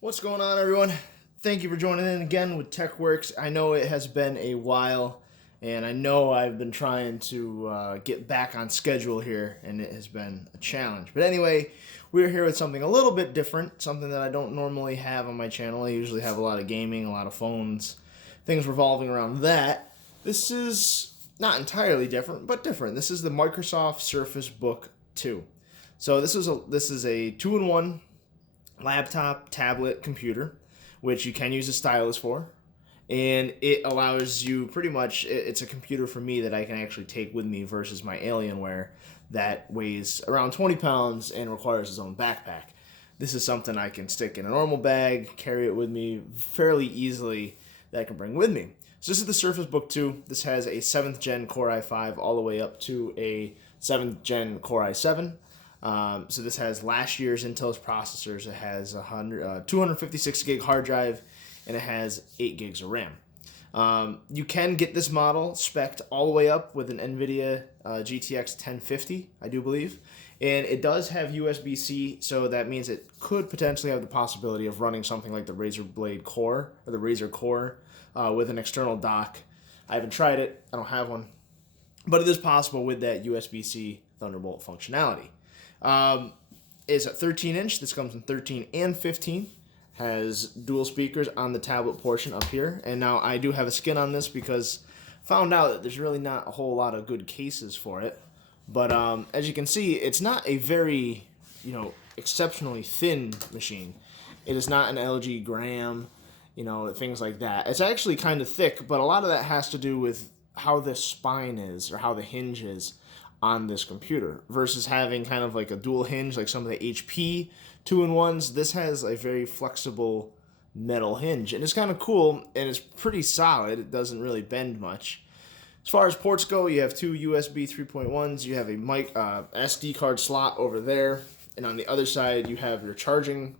What's going on, everyone? Thank you for joining in again with TechWorks. I know it has been a while, and I know I've been trying to get back on schedule here, and it has been a challenge. But anyway, we're here with something a little bit different, something that I don't normally have on my channel. I usually have a lot of gaming, a lot of phones, things revolving around that. This is not entirely different, but different. This is the Microsoft Surface Book 2. So this is a two-in-one laptop, tablet, computer, which you can use a stylus for. And it allows you pretty much, it's a computer for me that I can actually take with me versus my Alienware that weighs around 20 pounds and requires its own backpack. This is something I can stick in a normal bag, carry it with me fairly easily, that I can bring with me. So this is the Surface Book 2. This has a 7th gen Core i5 all the way up to a 7th gen Core i7. So this has last year's Intel's processors. It has 256 gig hard drive, and it has 8 gigs of RAM. You can get this model spec'd all the way up with an NVIDIA GTX 1050, I do believe. And it does have USB-C, so that means it could potentially have the possibility of running something like the Razer Blade Core, or the Razer Core, with an external dock. I haven't tried it. I don't have one. But it is possible with that USB-C Thunderbolt functionality. It's a 13-inch. This comes in 13 and 15. Has dual speakers on the tablet portion up here. And now I do have a skin on this because found out that there's really not a whole lot of good cases for it. But as you can see, it's not a very, exceptionally thin machine. It is not an LG Gram, things like that. It's actually kind of thick, but a lot of that has to do with how the spine is or how the hinge is on this computer versus having kind of like a dual hinge like some of the HP two-in-ones. This has a very flexible metal hinge, and it's kind of cool, and it's pretty solid. It doesn't really bend much. As far as ports go, you have two USB 3.1s. You have a SD card slot over there, and on the other side you have your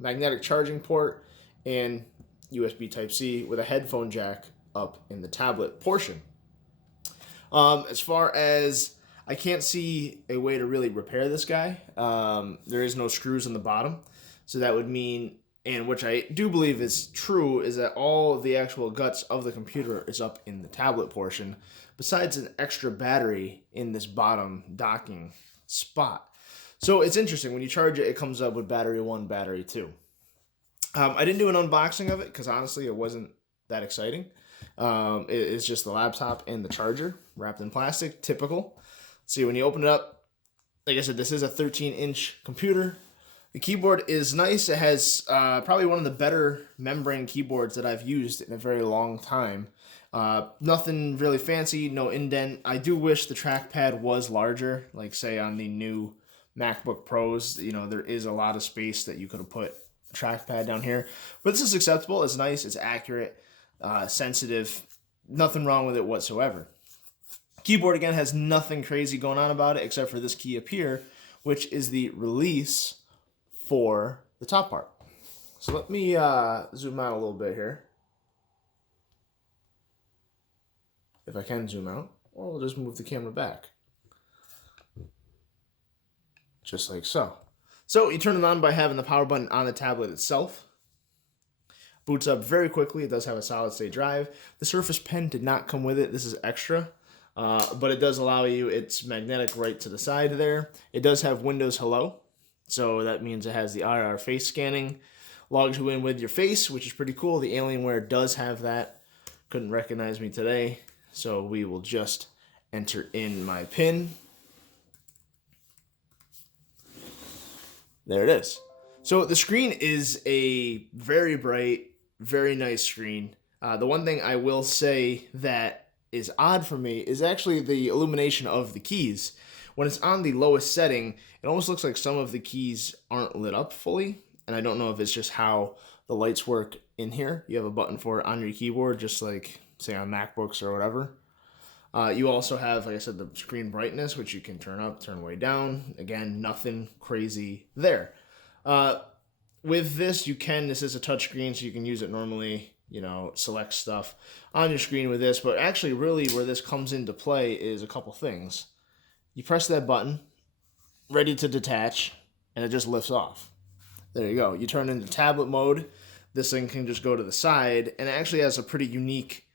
magnetic charging port and USB Type-C with a headphone jack up in the tablet portion. As far as I can't see a way to really repair this guy. There is no screws on the bottom. So that would mean, and which I do believe is true, is that all of the actual guts of the computer is up in the tablet portion, besides an extra battery in this bottom docking spot. So it's interesting. When you charge it, it comes up with battery 1, battery 2. I didn't do an unboxing of it because honestly it wasn't that exciting. It's just the laptop and the charger wrapped in plastic, typical. See, when you open it up, like I said, this is a 13-inch computer. The keyboard is nice. It has probably one of the better membrane keyboards that I've used in a very long time. Nothing really fancy, no indent. I do wish the trackpad was larger, like say on the new MacBook Pros. There is a lot of space that you could have put a trackpad down here. But this is acceptable. It's nice. It's accurate, sensitive. Nothing wrong with it whatsoever. Keyboard, again, has nothing crazy going on about it except for this key up here, which is the release for the top part. So let me zoom out a little bit here. If I can zoom out, or we'll just move the camera back. Just like so. So you turn it on by having the power button on the tablet itself. Boots up very quickly. It does have a solid state drive. The Surface Pen did not come with it. This is extra. But it does allow you, it's magnetic right to the side there. It does have Windows Hello, so that means it has the IR face scanning. Logs you in with your face, which is pretty cool. The Alienware does have that. Couldn't recognize me today, so we will just enter in my PIN. There it is. So the screen is a very bright, very nice screen. The one thing I will say that is odd for me is actually the illumination of the keys. When it's on the lowest setting, it almost looks like some of the keys aren't lit up fully, and I don't know if it's just how the lights work in here. You have a button for it on your keyboard, just like, say, on MacBooks or whatever. You also have, like I said, the screen brightness, which you can turn up, turn way down. Again, nothing crazy there. With this, this is a touchscreen, so you can use it normally, select stuff on your screen with this. But actually, really, where this comes into play is a couple things. You press that button, ready to detach, and it just lifts off. There you go. You turn into tablet mode. this thing can just go to the side, and it actually has a pretty unique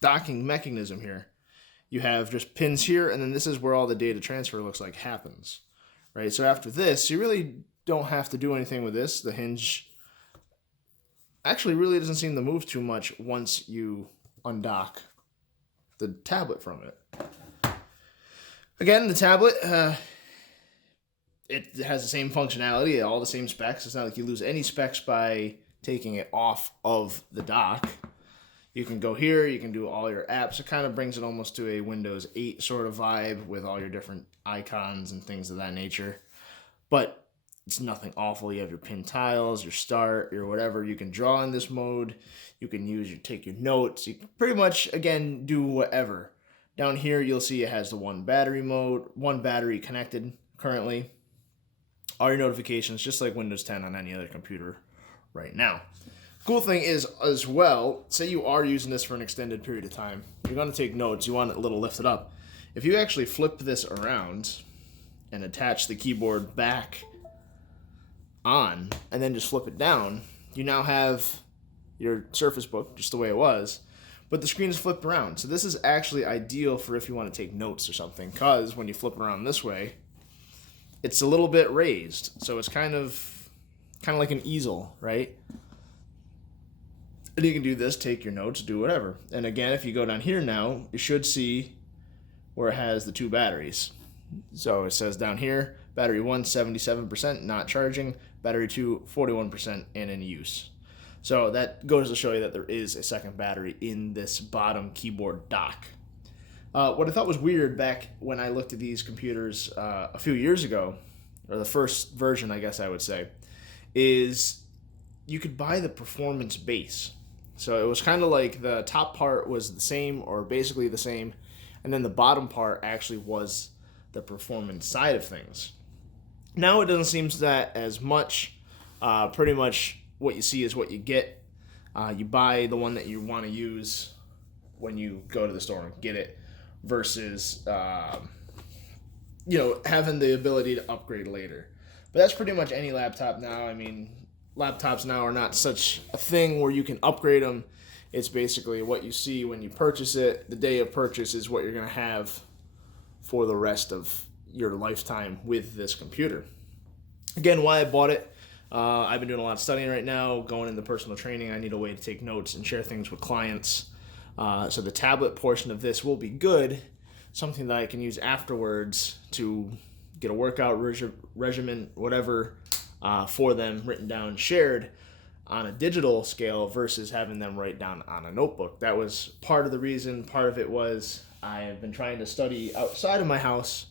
docking mechanism here. You have just pins here, and then this is where all the data transfer looks like happens, right? So after this, you really don't have to do anything with this. The hinge actually really doesn't seem to move too much once you undock the tablet from it. Again, the tablet, it has the same functionality, all the same specs. It's not like you lose any specs by taking it off of the dock. You can go here, you can do all your apps. It kind of brings it almost to a Windows 8 sort of vibe with all your different icons and things of that nature. But it's nothing awful. You have your pin tiles, your start, your whatever. You can draw in this mode. You can take your notes. You can pretty much, again, do whatever. Down here, you'll see it has the one battery connected currently. All your notifications, just like Windows 10 on any other computer right now. Cool thing is, as well, say you are using this for an extended period of time. You're going to take notes. You want it a little lifted up. If you actually flip this around and attach the keyboard back on and then just flip it down, you now have your Surface Book just the way it was, but the screen is flipped around. So this is actually ideal for if you want to take notes or something, because when you flip it around this way, it's a little bit raised. So it's kind of like an easel, right? And you can do this, take your notes, do whatever. And again, if you go down here now, you should see where it has the two batteries. So it says down here, battery 1, 77%, not charging. Battery 2, 41%, and in use. So that goes to show you that there is a second battery in this bottom keyboard dock. What I thought was weird back when I looked at these computers a few years ago, or the first version, I guess I would say, is you could buy the performance base. So it was kind of like the top part was the same or basically the same, and then the bottom part actually was the performance side of things. Now it doesn't seem that as much. Pretty much what you see is what you get. You buy the one that you want to use when you go to the store and get it, versus having the ability to upgrade later. But that's pretty much any laptop now. I mean, laptops now are not such a thing where you can upgrade them. It's basically what you see when you purchase it. The day of purchase is what you're going to have for the rest of your lifetime with this computer. Again, why I bought it, I've been doing a lot of studying right now, going into personal training. I need a way to take notes and share things with clients. So the tablet portion of this will be good, something that I can use afterwards to get a workout regimen, whatever, for them written down and shared on a digital scale versus having them write down on a notebook. That was part of the reason. Part of it was I have been trying to study outside of my house.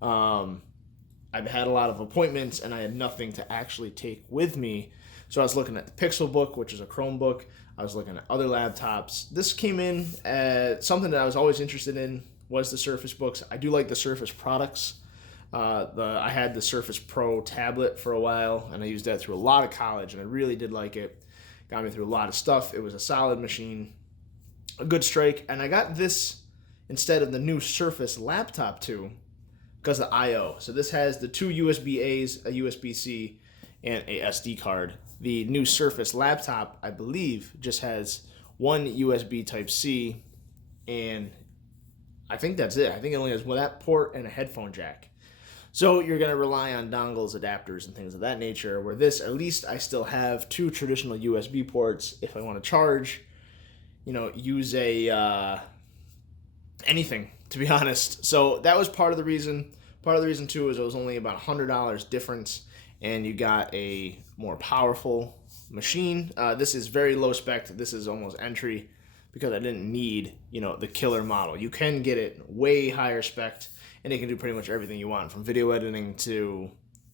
I've had a lot of appointments and I had nothing to actually take with me. So I was looking at the Pixel Book, which is a Chromebook. I was looking at other laptops. This came in at something that I was always interested in was the Surface Books. I do like the Surface products. I had the Surface Pro tablet for a while, and I used that through a lot of college, and I really did like it. Got me through a lot of stuff. It was a solid machine, a good strike, and I got this instead of the new Surface laptop too, because of the I/O. So this has the two USB-As, a USB-C, and a SD card. The new Surface laptop, I believe, just has one USB Type-C, and I think that's it. I think it only has that port and a headphone jack. So you're going to rely on dongles, adapters, and things of that nature, where this, at least I still have two traditional USB ports. If I want to charge, use anything, to be honest. So that was part of the reason. Part of the reason, too, is it was only about $100 difference, and you got a more powerful machine. This is very low spec. This is almost entry because I didn't need, the killer model. You can get it way higher spec, and it can do pretty much everything you want, from video editing to,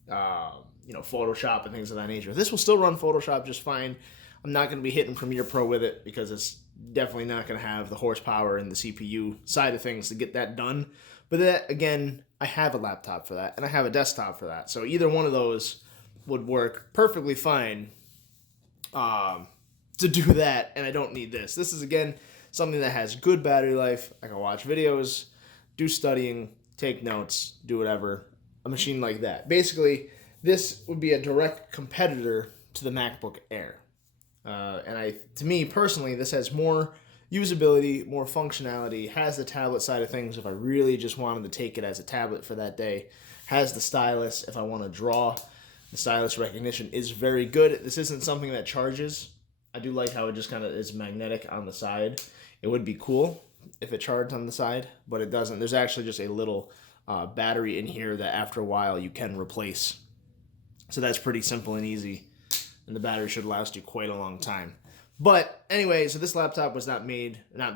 Photoshop and things of that nature. This will still run Photoshop just fine. I'm not going to be hitting Premiere Pro with it because it's definitely not going to have the horsepower and the CPU side of things to get that done. But that, again, I have a laptop for that, and I have a desktop for that. So either one of those would work perfectly fine to do that, and I don't need this. This is, again, something that has good battery life. I can watch videos, do studying, take notes, do whatever. A machine like that. Basically, this would be a direct competitor to the MacBook Air. To me personally, this has more usability, more functionality, has the tablet side of things if I really just wanted to take it as a tablet for that day, has the stylus if I want to draw. The stylus recognition is very good. This isn't something that charges. I do like how it just kind of is magnetic on the side. It would be cool if it charged on the side, but it doesn't. There's actually just a little battery in here that after a while you can replace. So that's pretty simple and easy, and the battery should last you quite a long time. But anyway, so this laptop was not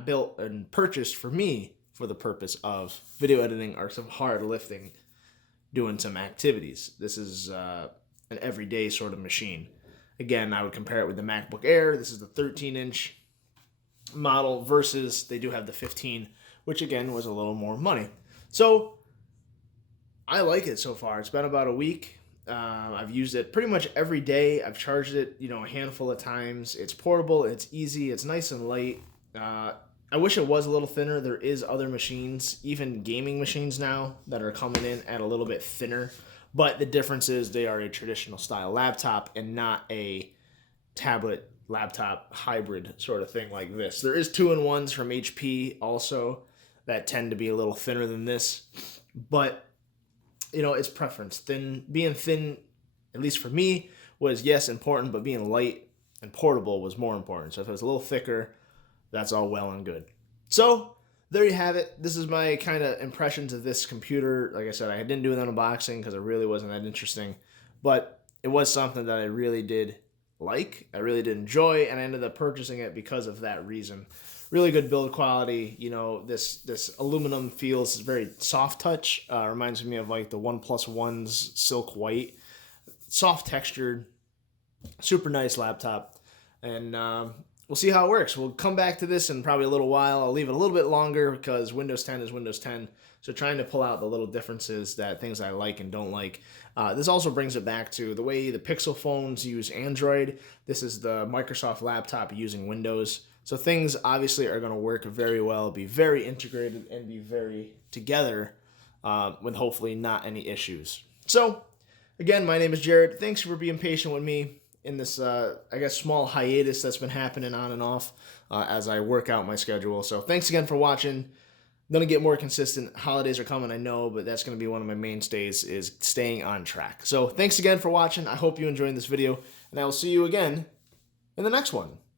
built and purchased for me for the purpose of video editing or some hard lifting, doing some activities. This is an everyday sort of machine. Again, I would compare it with the MacBook Air. This is the 13-inch model versus they do have the 15, which again was a little more money. So I like it so far. It's been about a week. I've used it pretty much every day. I've charged it, a handful of times. It's portable. It's easy. It's nice and light. I wish it was a little thinner. There is other machines, even gaming machines now, that are coming in at a little bit thinner. But the difference is they are a traditional style laptop and not a tablet laptop hybrid sort of thing like this. There is 2-in-1s from HP also that tend to be a little thinner than this. But it's preference. Being thin, at least for me, was, yes, important, but being light and portable was more important. So if it was a little thicker, that's all well and good. So there you have it. This is my kind of impressions of this computer. Like I said, I didn't do an unboxing because it really wasn't that interesting, but it was something that I really did like. I really did enjoy, and I ended up purchasing it because of that reason. Really good build quality. This aluminum feels very soft touch. Reminds me of like the 1+1's Silk White. Soft textured, super nice laptop. And we'll see how it works. We'll come back to this in probably a little while. I'll leave it a little bit longer because Windows 10 is Windows 10. So trying to pull out the little differences, things I like and don't like. This also brings it back to the way the Pixel phones use Android. This is the Microsoft laptop using Windows. So things obviously are going to work very well, be very integrated, and be very together with hopefully not any issues. So again, my name is Jared. Thanks for being patient with me in this, small hiatus that's been happening on and off as I work out my schedule. So thanks again for watching. I'm going to get more consistent. Holidays are coming, I know, but that's going to be one of my mainstays is staying on track. So thanks again for watching. I hope you enjoyed this video, and I will see you again in the next one.